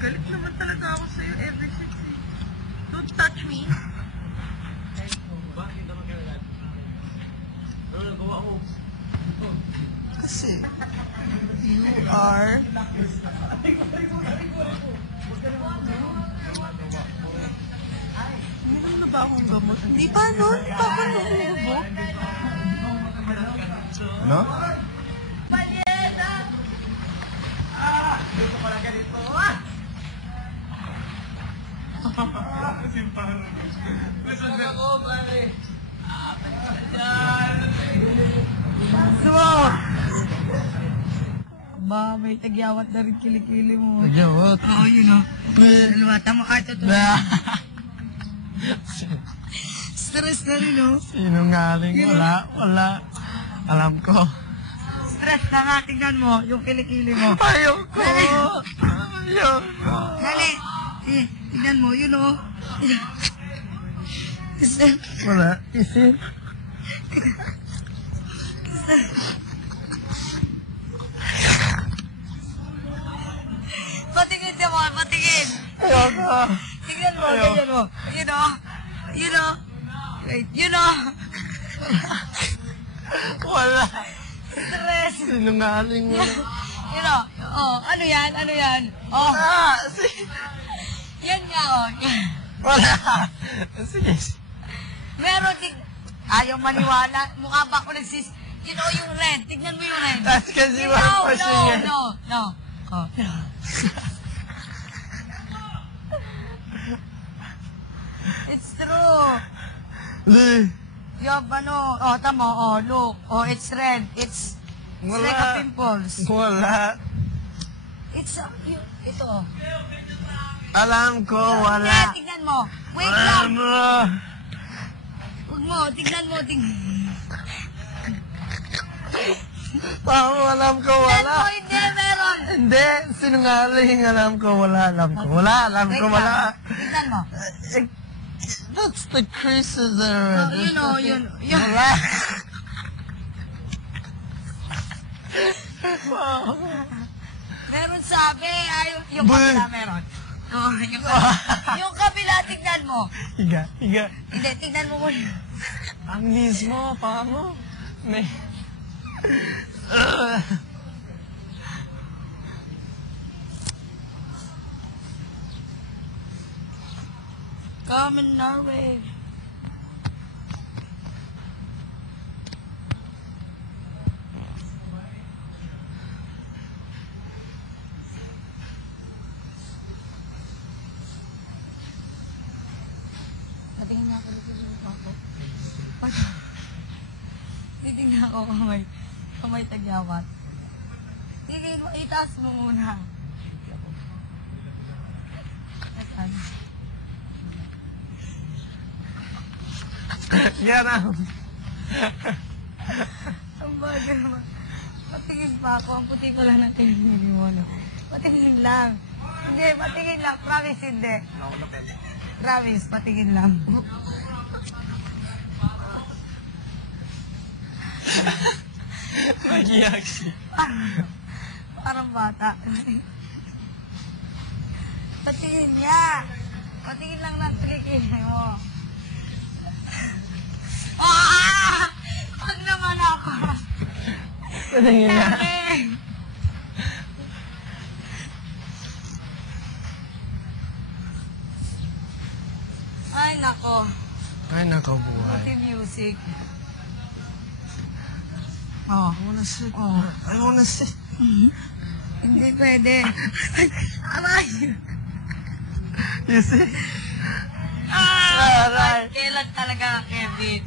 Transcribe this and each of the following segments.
Galit naman talaga ako sa'yo ever since eh. Don't touch me. Bakit naman ka nalat? Ano nagawa ko? Kasi, you are... Meron na ba akong gamot? Hindi pa, no? Hindi pa ako nahulubog. Ano? Palyeda! Dito pala ka dito. Listen ako, pare. Sumo! Ba, may tagyawat na rin kilikili mo. Tagyawat? Oo, yun o. Lumata mo ka ito. Stress na rin o. Sinungaling. Wala. Alam ko. Stress na nga, tingnan mo, yung kilikili mo. Ayoko. Dali! Tingnan mo, yun o. Wala. Isip. Patingin siya mo, patingin. Ayoko. Tingnan mo, ganyan mo. Yun o. Yun o. Wait, yun o. Wala. Stress. Sinungaling mo. Yun o. Oh, ano yan? Ano yan? Oh, yan nga o. Wala. Sige. Meron din. Ayaw maniwala. Mukha ba ako nagsis... You know yung red. Tignan mo yung red. That's because you No, are pushing it. no. Oh. It's true. Lee. You have ano, oh, tamo, oh, look. Oh, it's red. It's Wala. like a pimples. Wala. It's, ito. Alam ko, Hindi, wala. tignan mo. Wait Alam lang. mo. Huwag mo, tignan mo, Tama, alam ko, Tignan wala. mo, hindi, meron. Hindi, sinungaling. Alam ko, wala. Alam ko, wala. Alam ko, Wait wala. lang. Tignan mo. That's the creases there. Oh, you know, yun. Wala. Meron sabi, yung Boy. kabila meron. Oh, yung kabila, tignan mo. Higa. Hindi, tignan mo muna. Ang mismo, pa mo. May... Come in Norway. Patingin nga ako dito sa ako. Titingnan ako kamay tagyawat. Tingin mo, itaas mo muna. Asan? Yan ang... Ang bagay naman. Patingin pa ako. Ang puti ko lang ng tingin mo. No? Patingin lang. Hindi, patingin lang. Promise, hindi. Promise, patingin lang. Magiyak siya. Parang bata. Patingin niya. Patingin lang ng kilikili mo. Ah! Wag naman ako. Patingin niya. Ay, nako. Ay, nako, buhay. Pati music. Oh. I wanna sit. Oh. I wanna sit. Hindi pwede. Aray! You see? Ah! Kailan talaga, Kevin?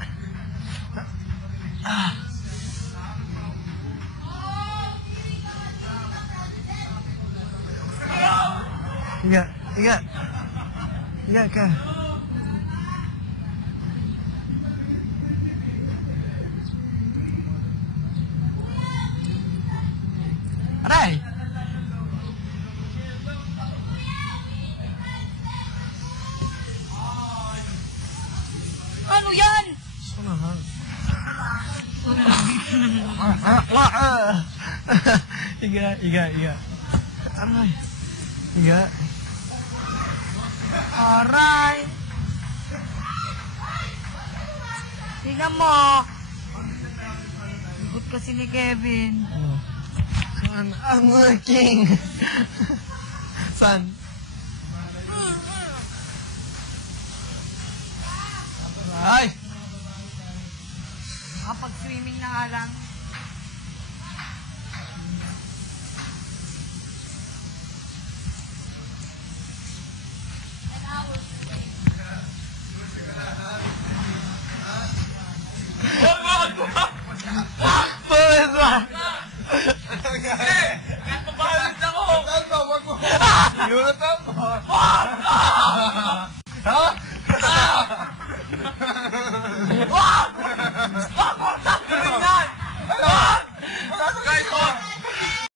Higa ka. Aray! Ano yan? Sunahan. Higa. Aray. Higa. Aray. Tingnan mo. Likod kasi ni Kevin. Oh. Saan ang king? Saan? Ay! Kapag swimming na nga lang. Bakit ba? Papalit ako! Wag mo! Yun na tama! Ha?